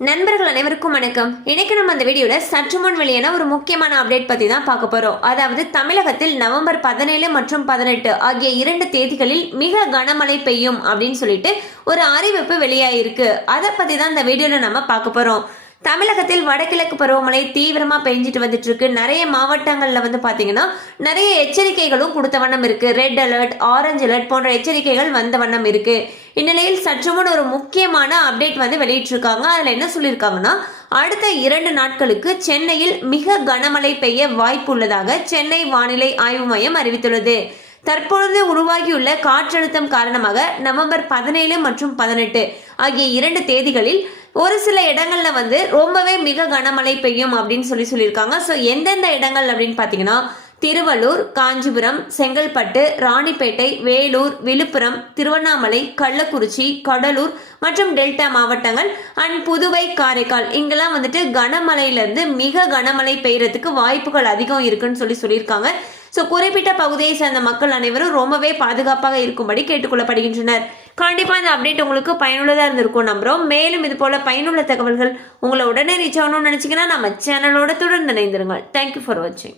நண்பர்கள் அனைவருக்கும் வணக்கம். இன்னைக்கு நம்ம அந்த வீடியோல சற்று முன் வெளியான ஒரு முக்கியமான அப்டேட் பத்தி தான் பார்க்க போறோம். அதாவது தமிழகத்தில் நவம்பர் 17 மற்றும் 18 ஆகிய 2 தேதிகளில் மிக கனமழை பெய்யும் அப்படின்னு சொல்லிட்டு ஒரு அறிவிப்பு வெளியாயிருக்கு. அதை பத்தி தான் இந்த வீடியோல நம்ம பார்க்க போறோம். தமிழகத்தில் வடகிழக்கு பருவமழை தீவிரமா பெஞ்சிட்டு வந்துட்டு இருக்கு. நிறைய மாவட்டங்கள்ல பாத்தீங்கன்னா நிறைய எச்சரிக்கைகளும் கொடுத்த வண்ணம் இருக்கு. ரெட் அலர்ட், ஆரஞ்சு அலர்ட் போன்ற எச்சரிக்கைகள் வந்த வண்ணம் இருக்கு. இந்நிலையில் சற்று முன் ஒரு முக்கியமான அப்டேட் வெளியிட்டிருக்காங்க. அதுல என்ன சொல்லியிருக்காங்கன்னா, அடுத்த 2 நாட்களுக்கு சென்னையில் மிக கனமழை பெய்ய வாய்ப்பு உள்ளதாக சென்னை வானிலை ஆய்வு மையம் அறிவித்துள்ளது. தற்பொழுது உருவாகியுள்ள காற்றழுத்தம் காரணமாக நவம்பர் 17 மற்றும் 18 ஆகிய 2 தேதிகளில் ஒரு சில இடங்கள்ல ரொம்பவே மிக கனமழை பெய்யும் அப்படின்னு சொல்லியிருக்காங்க. ஸோ எந்தெந்த இடங்கள் அப்படின்னு பார்த்தீங்கன்னா, திருவள்ளூர், காஞ்சிபுரம், செங்கல்பட்டு, ராணிப்பேட்டை, வேலூர், விழுப்புரம், திருவண்ணாமலை, கள்ளக்குறிச்சி, கடலூர் மற்றும் டெல்டா மாவட்டங்கள் அண்ட் புதுவை, காரைக்கால் இங்கெல்லாம் கனமழையிலிருந்து மிக கனமழை பெய்யறதுக்கு வாய்ப்புகள் அதிகம் இருக்குன்னு சொல்லியிருக்காங்க. ஸோ குறிப்பிட்ட பகுதியை சேர்ந்த மக்கள் அனைவரும் ரொம்பவே பாதுகாப்பாக இருக்கும்படி கேட்டுக்கொள்ளப்படுகின்றனர். கண்டிப்பா இந்த அப்டேட் உங்களுக்கு பயனுள்ளதா இருந்திருக்கும் நம்புறோம். மேலும் இது போல பயனுள்ள தகவல்கள் உங்களை உடனே ரீச் ஆகணும்னு நினைச்சீங்கன்னா நம்ம சேனலோட தொடர்ந்து இணைந்திருங்கள். தேங்க்யூ ஃபார் வாட்சிங்.